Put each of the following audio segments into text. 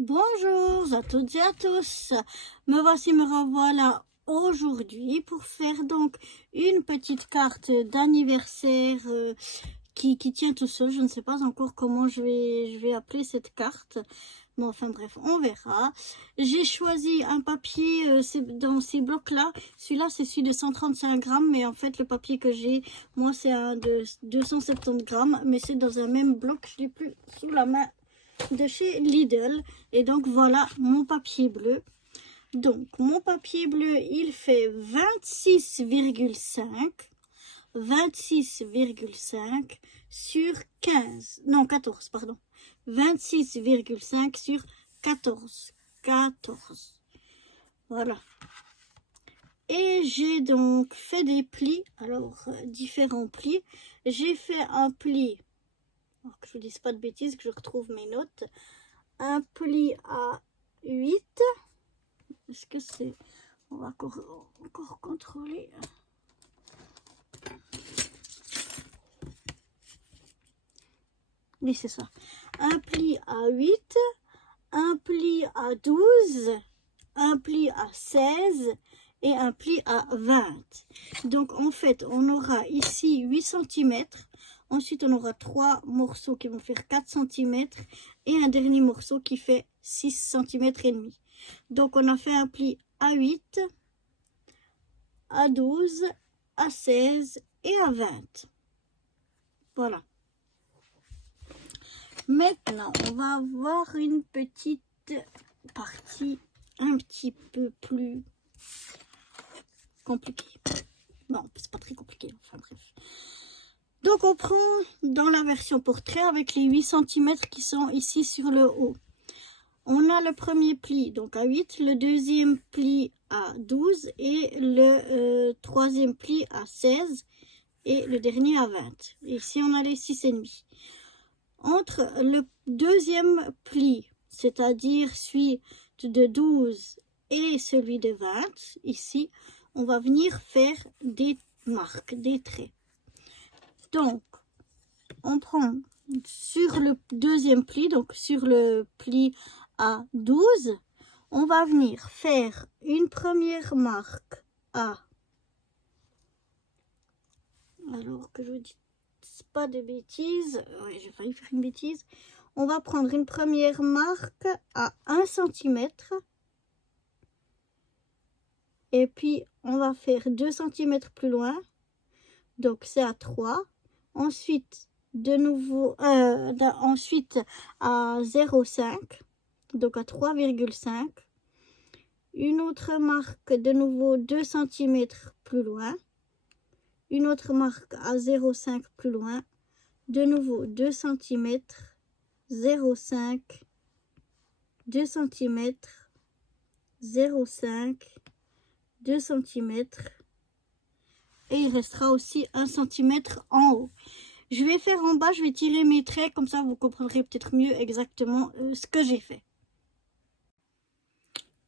Bonjour à toutes et à tous, me revoilà aujourd'hui pour faire donc une petite carte d'anniversaire qui tient tout seul. Je ne sais pas encore comment je vais appeler cette carte, mais enfin bref, on verra. J'ai choisi un papier dans ces blocs là, celui-là c'est celui de 135 grammes, mais en fait le papier que j'ai, moi c'est un de 270 grammes, mais c'est dans un même bloc, je l'ai plus sous la main, de chez Lidl. Et donc voilà mon papier bleu. Donc mon papier bleu il fait 26,5 sur 15, non 14 pardon, 26,5 sur 14, voilà. Et j'ai donc fait des plis, alors différents plis. J'ai fait un pli, alors que je vous dise pas de bêtises, que je retrouve mes notes, un pli à 8. Est-ce que c'est... On va encore contrôler. Oui, c'est ça. Un pli à 8, un pli à 12, un pli à 16 et un pli à 20. Donc, en fait, on aura ici 8 cm. Ensuite, on aura 3 morceaux qui vont faire 4 cm et un dernier morceau qui fait 6 cm et demi. Donc, on a fait un pli à 8, à 12, à 16 et à 20. Voilà. Maintenant, on va avoir une petite partie un petit peu plus compliquée. Non, c'est pas très compliqué, enfin bref. Donc, on prend dans la version portrait avec les 8 cm qui sont ici sur le haut. On a le premier pli donc à 8, le deuxième pli à 12 et le troisième pli à 16 et le dernier à 20. Et ici, on a les 6,5. Entre le deuxième pli, c'est-à-dire celui de 12 et celui de 20, ici, on va venir faire des marques, des traits. Donc, on prend sur le deuxième pli, donc sur le pli à 12, on va venir faire une première marque à... Alors que je ne dis pas de bêtises, oui, j'ai failli faire une bêtise. On va prendre une première marque à 1 cm. Et puis, on va faire 2 cm plus loin. Donc, c'est à 3. Ensuite, de nouveau, ensuite à 0,5. Donc, à 3,5. Une autre marque, de nouveau 2 cm plus loin. Une autre marque à 0,5 plus loin. De nouveau 2 cm. 0,5, 2 cm, 0,5, 2 cm et il restera aussi 1 cm en haut. Je vais faire en bas, je vais tirer mes traits, comme ça vous comprendrez peut-être mieux exactement ce que j'ai fait.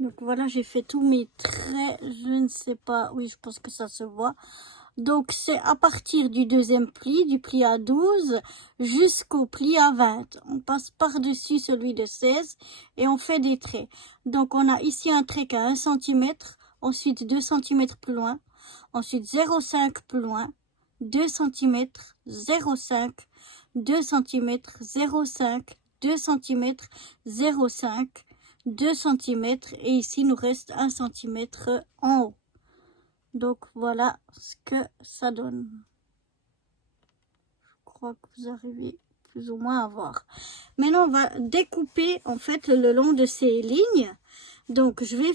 Donc voilà, j'ai fait tous mes traits, je ne sais pas, oui je pense que ça se voit. Donc, c'est à partir du deuxième pli, du pli à 12, jusqu'au pli à 20. On passe par-dessus celui de 16 et on fait des traits. Donc, on a ici un trait qui a 1 cm, ensuite 2 cm plus loin, ensuite 0,5 plus loin, 2 cm, 0,5, 2 cm, 0,5, 2 cm, 0,5, 2 cm et ici, il nous reste 1 cm en haut. Donc voilà ce que ça donne. Je crois que vous arrivez plus ou moins à voir. Maintenant on va découper en fait le long de ces lignes. Donc je vais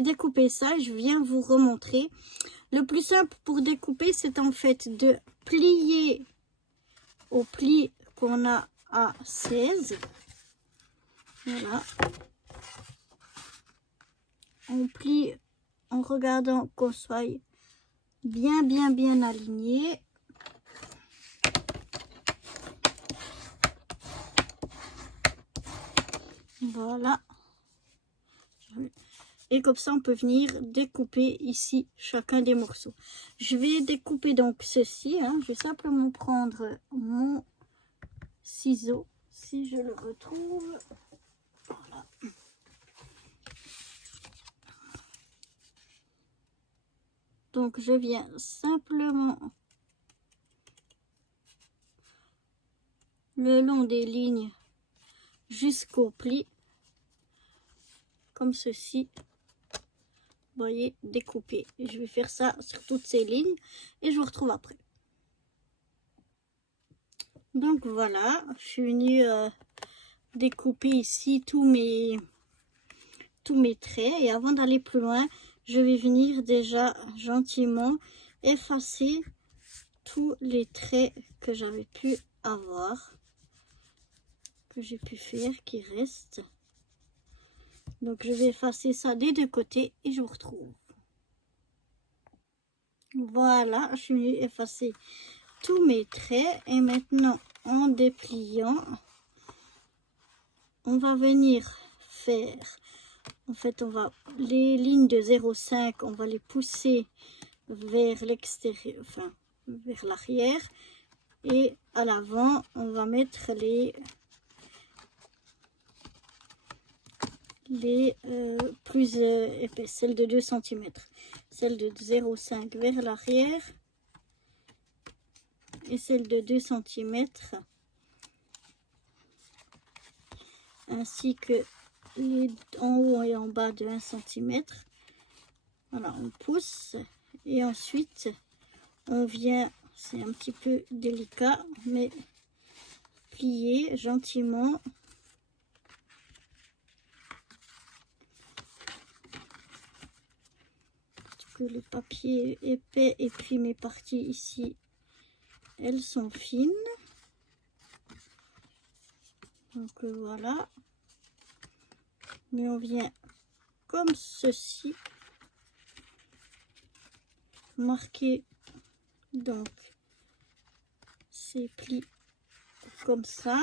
découper ça et je viens vous remontrer. Le plus simple pour découper, c'est en fait de plier au pli qu'on a à 16. Voilà. On plie en regardant qu'on soit bien aligné. Voilà. Et comme ça, on peut venir découper ici chacun des morceaux. Je vais découper donc ceci. Je vais simplement prendre mon ciseau, si je le retrouve. Donc je viens simplement le long des lignes jusqu'au pli, comme ceci. Vous voyez, découper. Et je vais faire ça sur toutes ces lignes et je vous retrouve après. Donc voilà, je suis venue découper ici tous mes traits. Et avant d'aller plus loin, je vais venir déjà gentiment effacer tous les traits que j'avais pu avoir, que j'ai pu faire, qui restent. Donc je vais effacer ça des deux côtés et je vous retrouve. Voilà, je suis venue effacer tous mes traits et maintenant en dépliant, on va venir faire, en fait on va, les lignes de 0,5, on va les pousser vers l'extérieur, enfin vers l'arrière, et à l'avant on va mettre les plus épaisses, celle de 2 cm, celle de 0,5 vers l'arrière et celle de 2 cm, ainsi que les en haut et en bas de 1 cm. Voilà, on pousse et ensuite on vient, c'est un petit peu délicat, mais plier gentiment. Que le papier est épais et puis mes parties ici, elles sont fines. Donc voilà. Mais on vient comme ceci marquer donc ces plis comme ça.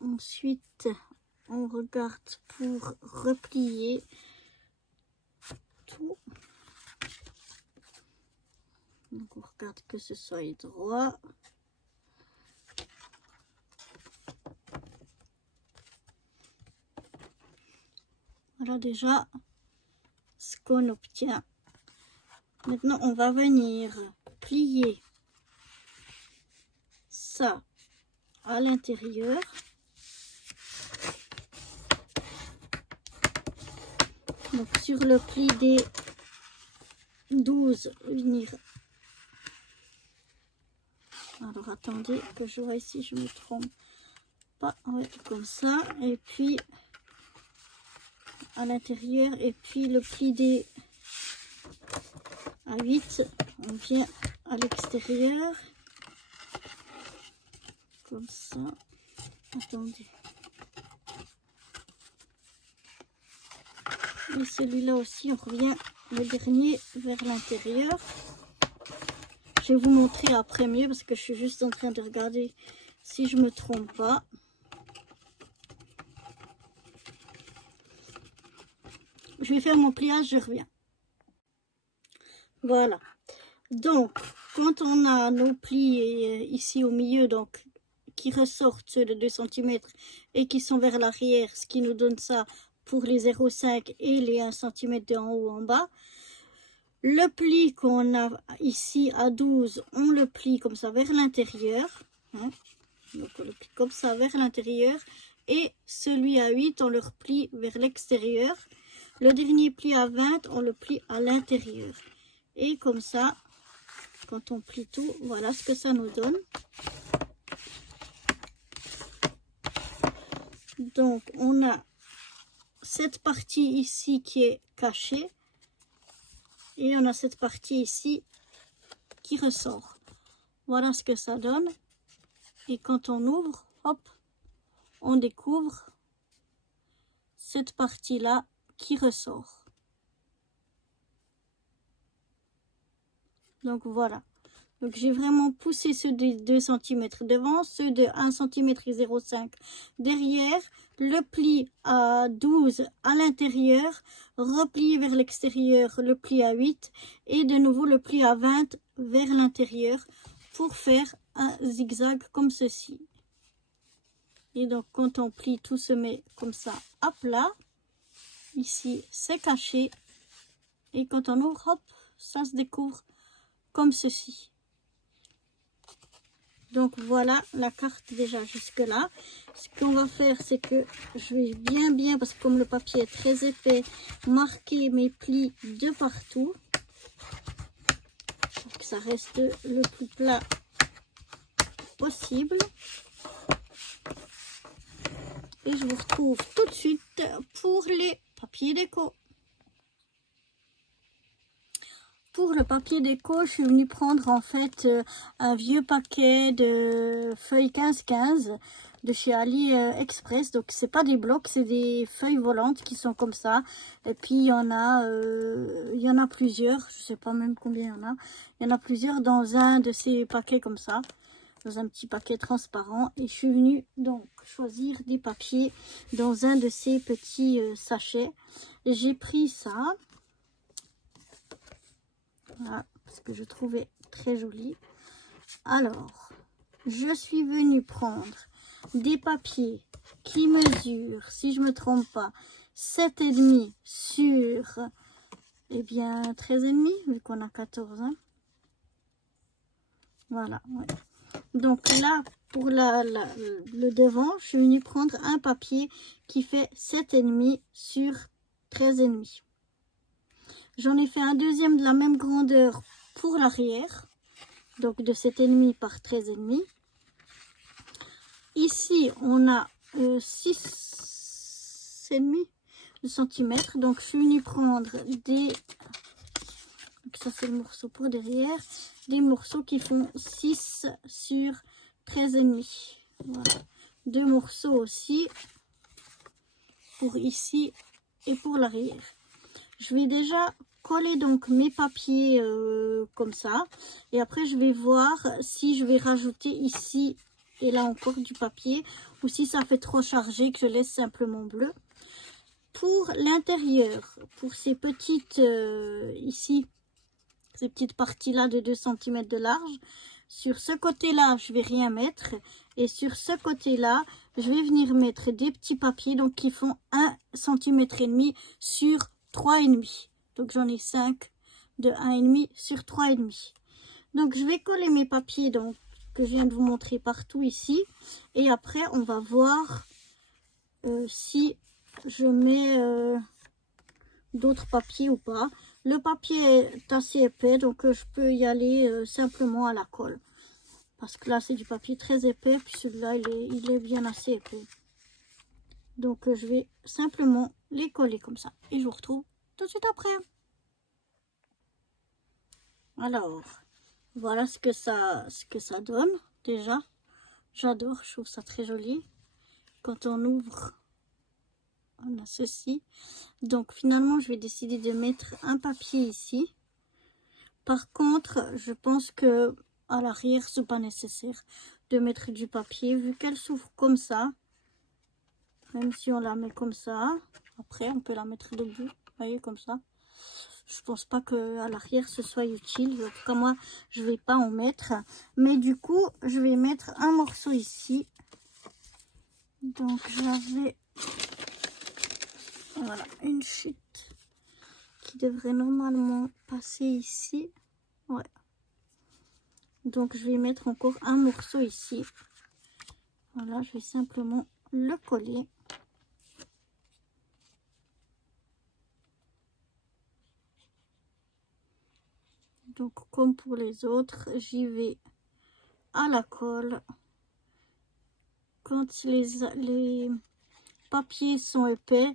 Ensuite, on regarde pour replier tout. Donc, on regarde que ce soit droit. Voilà déjà ce qu'on obtient. Maintenant, on va venir plier ça à l'intérieur. Donc sur le pli des 12, venir. Alors attendez que je vois ici, je me trompe pas. Ouais, comme ça. Et puis à l'intérieur. Et puis le pli des à 8, on vient à l'extérieur. Comme ça. Attendez. Et celui-là aussi, on revient le dernier vers l'intérieur. Je vais vous montrer après mieux parce que je suis juste en train de regarder si je me trompe pas. Je vais faire mon pliage, je reviens. Voilà. Donc, quand on a nos plis ici au milieu, donc qui ressortent ceux de 2 cm et qui sont vers l'arrière, ce qui nous donne ça pour les 0,5 et les 1 cm de en haut en bas. Le pli qu'on a ici à 12, on le plie comme ça vers l'intérieur. Hein. Donc on le plie comme ça vers l'intérieur. Et celui à 8, on le replie vers l'extérieur. Le dernier pli à 20, on le plie à l'intérieur. Et comme ça, quand on plie tout, voilà ce que ça nous donne. Donc on a cette partie ici qui est cachée. Et on a cette partie ici qui ressort. Voilà ce que ça donne. Et quand on ouvre, hop, on découvre cette partie-là qui ressort. Donc voilà. Donc j'ai vraiment poussé ceux de 2 cm devant, ceux de 1 cm et 0,5 derrière, le pli à 12 à l'intérieur, replié vers l'extérieur, le pli à 8 et de nouveau le pli à 20 vers l'intérieur pour faire un zigzag comme ceci. Et donc quand on plie, tout se met comme ça à plat. Ici c'est caché. Et quand on ouvre, hop, ça se découvre comme ceci. Donc voilà la carte déjà jusque là. Ce qu'on va faire, c'est que je vais bien, parce que comme le papier est très épais, marquer mes plis de partout. Pour que ça reste le plus plat possible. Et je vous retrouve tout de suite pour les papiers déco. Pour le papier déco, je suis venue prendre en fait un vieux paquet de feuilles 15-15 de chez AliExpress. Donc c'est pas des blocs, c'est des feuilles volantes qui sont comme ça. Et puis il y en a plusieurs, je sais pas même combien il y en a. Il y en a plusieurs dans un de ces paquets comme ça, dans un petit paquet transparent. Et je suis venue donc choisir des papiers dans un de ces petits sachets. J'ai pris ça. Voilà, parce que je trouvais très joli. Alors, je suis venue prendre des papiers qui mesurent, si je me trompe pas, 7,5 sur, eh bien, 13,5, vu qu'on a 14. Hein. Voilà, ouais. Donc là, pour le devant, je suis venue prendre un papier qui fait 7,5 sur 13,5. J'en ai fait un deuxième de la même grandeur pour l'arrière, donc de 7,5 par 13,5. Ici, on a 6,5 cm. Donc, je suis venue prendre des... Donc ça, c'est le morceau pour derrière. Des morceaux qui font 6 sur 13,5. Voilà. Deux morceaux aussi pour ici et pour l'arrière. Je vais déjà coller donc mes papiers comme ça. Et après, je vais voir si je vais rajouter ici et là encore du papier. Ou si ça fait trop chargé, que je laisse simplement bleu. Pour l'intérieur, pour ces petites, ici, ces petites parties-là de 2 cm de large. Sur ce côté-là, je vais rien mettre. Et sur ce côté-là, je vais venir mettre des petits papiers donc qui font 1,5 cm sur 3,5. Donc j'en ai 5 de 1,5 sur 3,5. Donc je vais coller mes papiers donc, que je viens de vous montrer partout ici. Et après on va voir si je mets d'autres papiers ou pas. Le papier est assez épais donc je peux y aller simplement à la colle. Parce que là c'est du papier très épais. Puis celui-là il est bien assez épais. Donc je vais simplement les coller comme ça. Et je vous retrouve tout de suite après. Alors, voilà ce que ça donne déjà. J'adore, je trouve ça très joli. Quand on ouvre, on a ceci. Donc finalement, je vais décider de mettre un papier ici. Par contre, je pense que à l'arrière, c'est pas nécessaire de mettre du papier vu qu'elle s'ouvre comme ça. Même si on la met comme ça. Après, on peut la mettre debout. Vous voyez, comme ça. Je pense pas que à l'arrière ce soit utile. En tout cas, moi, je vais pas en mettre. Mais du coup, je vais mettre un morceau ici. Donc, j'avais voilà une chute qui devrait normalement passer ici. Ouais. Donc, je vais mettre encore un morceau ici. Voilà, je vais simplement le coller. Donc, comme pour les autres, j'y vais à la colle. Quand les papiers sont épais,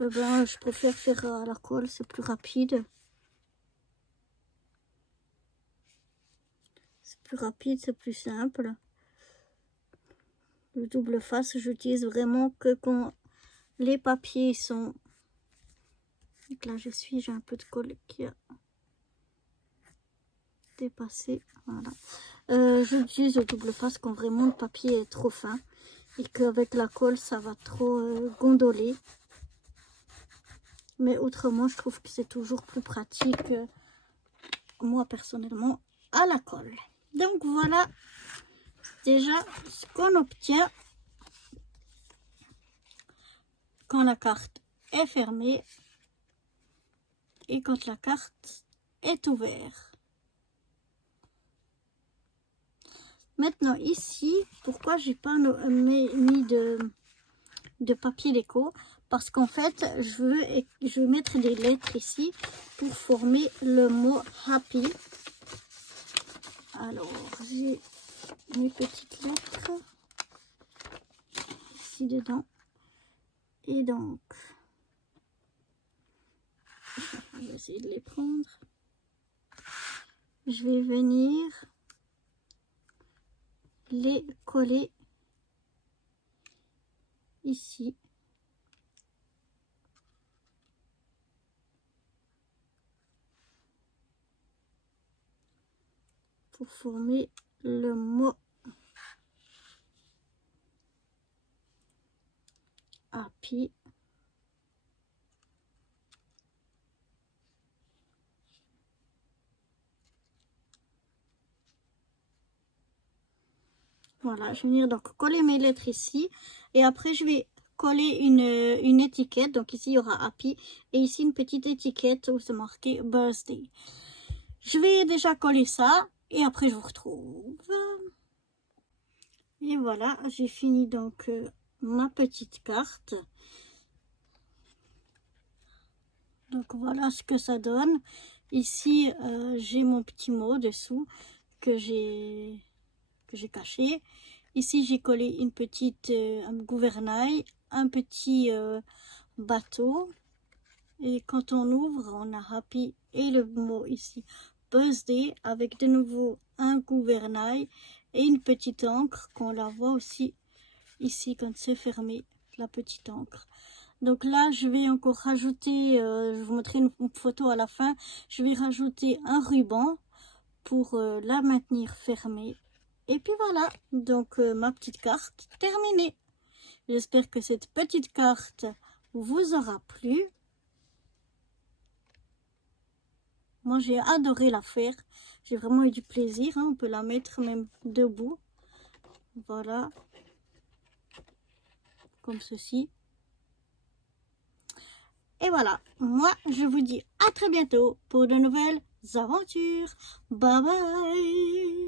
ben, je préfère faire à la colle, c'est plus rapide. C'est plus rapide, c'est plus simple. Le double face, j'utilise vraiment que quand les papiers sont... Donc là, j'ai un peu de colle qui a dépassé. Voilà. J'utilise le double face quand vraiment le papier est trop fin et qu'avec la colle, ça va trop gondoler. Mais autrement, je trouve que c'est toujours plus pratique, moi personnellement, à la colle. Donc voilà déjà ce qu'on obtient quand la carte est fermée et quand la carte est ouverte. Maintenant ici, pourquoi j'ai pas mis de papier déco? Parce qu'en fait, je veux mettre des lettres ici pour former le mot happy. Alors, j'ai mes petites lettres ici dedans. Et donc, je vais essayer de les prendre. Je vais venir les coller ici. Pour former le mot happy. Voilà, je vais venir donc coller mes lettres ici. Et après, je vais coller une étiquette. Donc ici, il y aura happy. Et ici, une petite étiquette où c'est marqué birthday. Je vais déjà coller ça. Et après, je vous retrouve. Et voilà, j'ai fini donc ma petite carte. Donc voilà ce que ça donne. Ici, j'ai mon petit mot dessous que j'ai caché. Ici, j'ai collé une petite un gouvernail, un petit bateau. Et quand on ouvre, on a happy et le mot ici birthday avec de nouveau un gouvernail et une petite encre qu'on la voit aussi ici quand c'est fermé, la petite encre. Donc là, je vais encore rajouter, je vous montrerai une photo à la fin, je vais rajouter un ruban pour la maintenir fermée. Et puis voilà, donc ma petite carte terminée. J'espère que cette petite carte vous aura plu. Moi, j'ai adoré la faire. J'ai vraiment eu du plaisir. Hein. On peut la mettre même debout. Voilà. Comme ceci. Et voilà. Moi, je vous dis à très bientôt pour de nouvelles aventures. Bye bye.